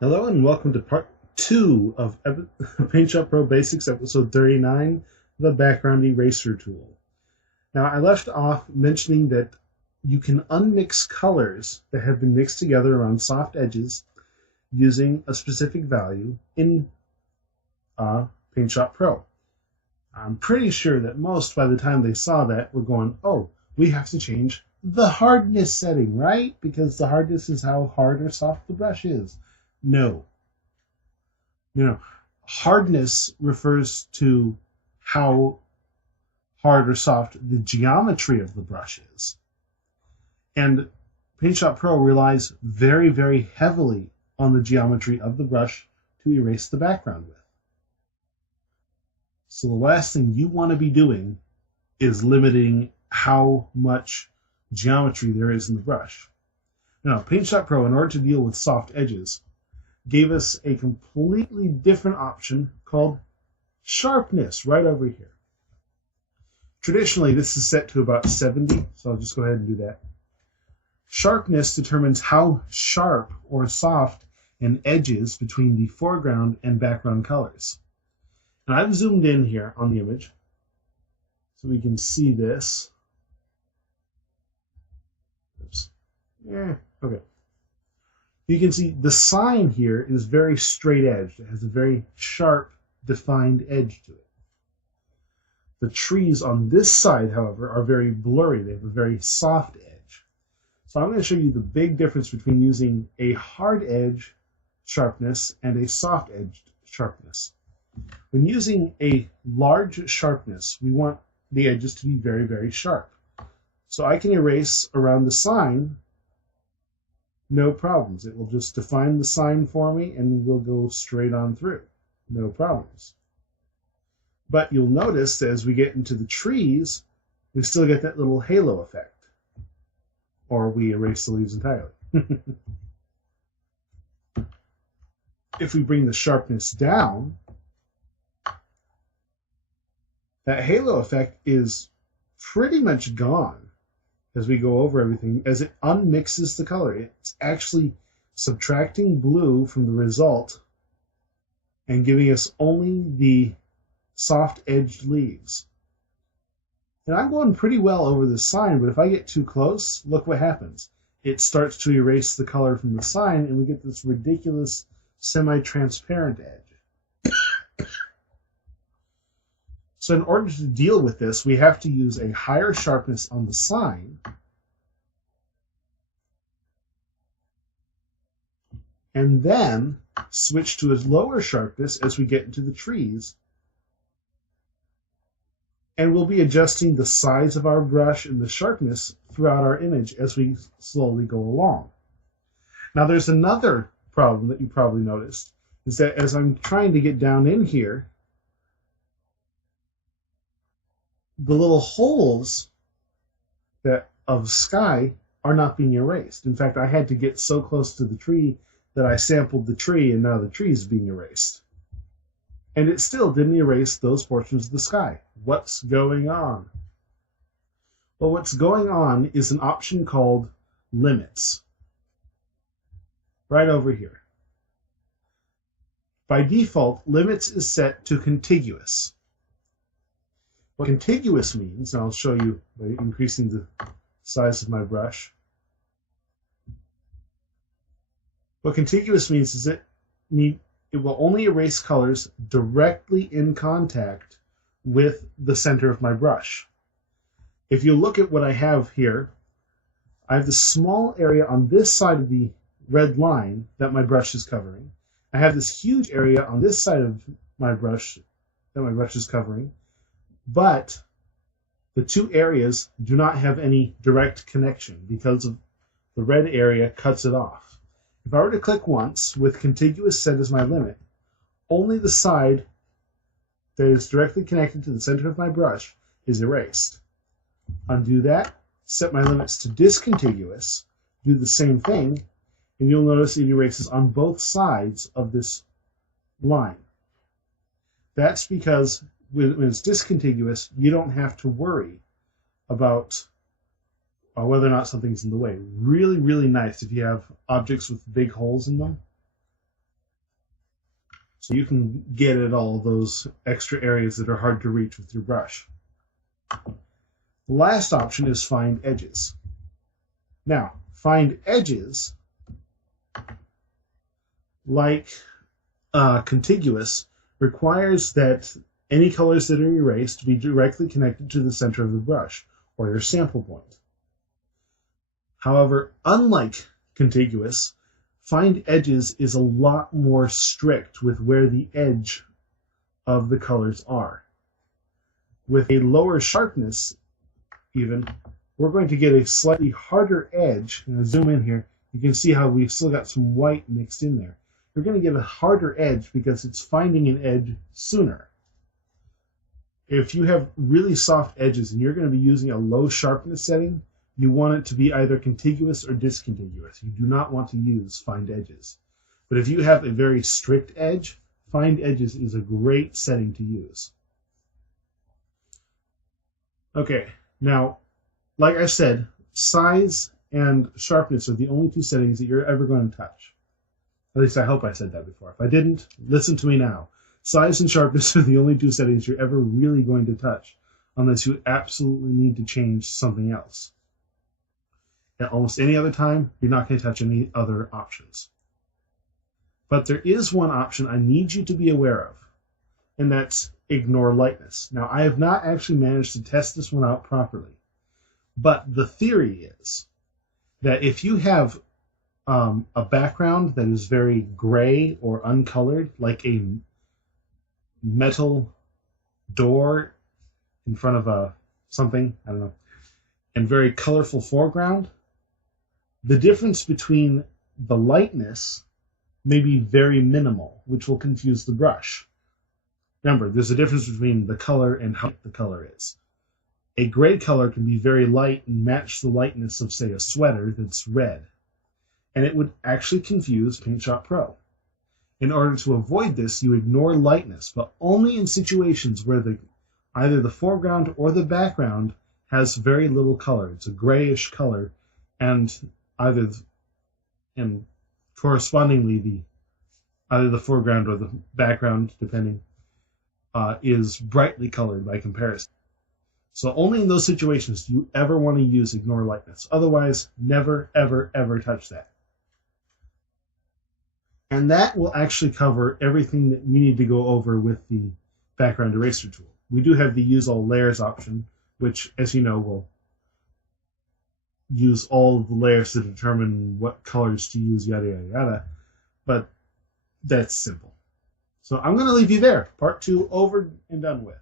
Hello and welcome to part 2 of PaintShop Pro Basics, episode 39, the background eraser tool. Now, I left off mentioning that you can unmix colors that have been mixed together around soft edges using a specific value in PaintShop Pro. I'm pretty sure that most, by the time they saw that, were going, oh, we have to change the hardness setting, right? Because the hardness is how hard or soft the brush is. No. Hardness refers to how hard or soft the geometry of the brush is. And PaintShop Pro relies very, very heavily on the geometry of the brush to erase the background with. So the last thing you want to be doing is limiting how much geometry there is in the brush. Now, PaintShop Pro, in order to deal with soft edges, gave us a completely different option called sharpness right over here. Traditionally, this is set to about 70, so I'll just go ahead and do that. Sharpness determines how sharp or soft an edge is between the foreground and background colors. And I've zoomed in here on the image so we can see this. Oops. Yeah, okay. You can see the sign here is very straight edged. It has a very sharp, defined edge to it. The trees on this side, however, are very blurry. They have a very soft edge. So I'm going to show you the big difference between using a hard edge sharpness and a soft edged sharpness. When using a large sharpness, we want the edges to be very, very sharp. So I can erase around the sign, no problems. It will just define the sign for me and we'll go straight on through. No problems. But you'll notice that as we get into the trees, we still get that little halo effect. Or we erase the leaves entirely. If we bring the sharpness down, that halo effect is pretty much gone as we go over everything, as it unmixes the color. It's actually subtracting blue from the result and giving us only the soft-edged leaves. And I'm going pretty well over the sign, but if I get too close, look what happens. It starts to erase the color from the sign, and we get this ridiculous semi-transparent edge. So in order to deal with this, we have to use a higher sharpness on the sign and then switch to a lower sharpness as we get into the trees. And we'll be adjusting the size of our brush and the sharpness throughout our image as we slowly go along. Now there's another problem that you probably noticed, is that as I'm trying to get down in here, the little holes of sky are not being erased. In fact, I had to get so close to the tree that I sampled the tree, and now the tree is being erased. And it still didn't erase those portions of the sky. What's going on? Well, what's going on is an option called limits. Right over here. By default, limits is set to contiguous. What contiguous means, and I'll show you by increasing the size of my brush. What contiguous means is it will only erase colors directly in contact with the center of my brush. If you look at what I have here, I have this small area on this side of the red line that my brush is covering. I have this huge area on this side of my brush that my brush is covering. But the two areas do not have any direct connection because of the red area cuts it off. If I were to click once with contiguous set as my limit, only the side that is directly connected to the center of my brush is erased. Undo that, set my limits to discontiguous, do the same thing, and you'll notice it erases on both sides of this line. That's because when it's discontiguous, you don't have to worry about whether or not something's in the way. Really, really nice if you have objects with big holes in them. So you can get at all those extra areas that are hard to reach with your brush. The last option is find edges. Now, find edges, like contiguous, requires that any colors that are erased be directly connected to the center of the brush, or your sample point. However, unlike contiguous, find edges is a lot more strict with where the edge of the colors are. With a lower sharpness, even, we're going to get a slightly harder edge. And I'll zoom in here. You can see how we've still got some white mixed in there. You're going to get a harder edge because it's finding an edge sooner. If you have really soft edges and you're going to be using a low sharpness setting, you want it to be either contiguous or discontiguous. You do not want to use find edges. But if you have a very strict edge, find edges is a great setting to use. Okay, now, like I said, size and sharpness are the only two settings that you're ever going to touch. At least I hope I said that before. If I didn't, listen to me now. Size and sharpness are the only two settings you're ever really going to touch, unless you absolutely need to change something else. At almost any other time, you're not going to touch any other options. But there is one option I need you to be aware of, and that's ignore lightness. Now, I have not actually managed to test this one out properly, but the theory is that if you have a background that is very gray or uncolored, like a metal door in front of something, I don't know, and very colorful foreground, the difference between the lightness may be very minimal, which will confuse the brush. Remember, there's a difference between the color and how the color is. A gray color can be very light and match the lightness of, say, a sweater that's red, and it would actually confuse PaintShop Pro. In order to avoid this, you ignore lightness, but only in situations where either the foreground or the background has very little color. It's a grayish color, and correspondingly either the foreground or the background, depending, is brightly colored by comparison. So only in those situations do you ever want to use ignore lightness. Otherwise, never, ever, ever touch that. And that will actually cover everything that we need to go over with the background eraser tool. We do have the use all layers option, which, as you know, will use all of the layers to determine what colors to use, yada, yada, yada. But that's simple. So I'm going to leave you there. Part 2 over and done with.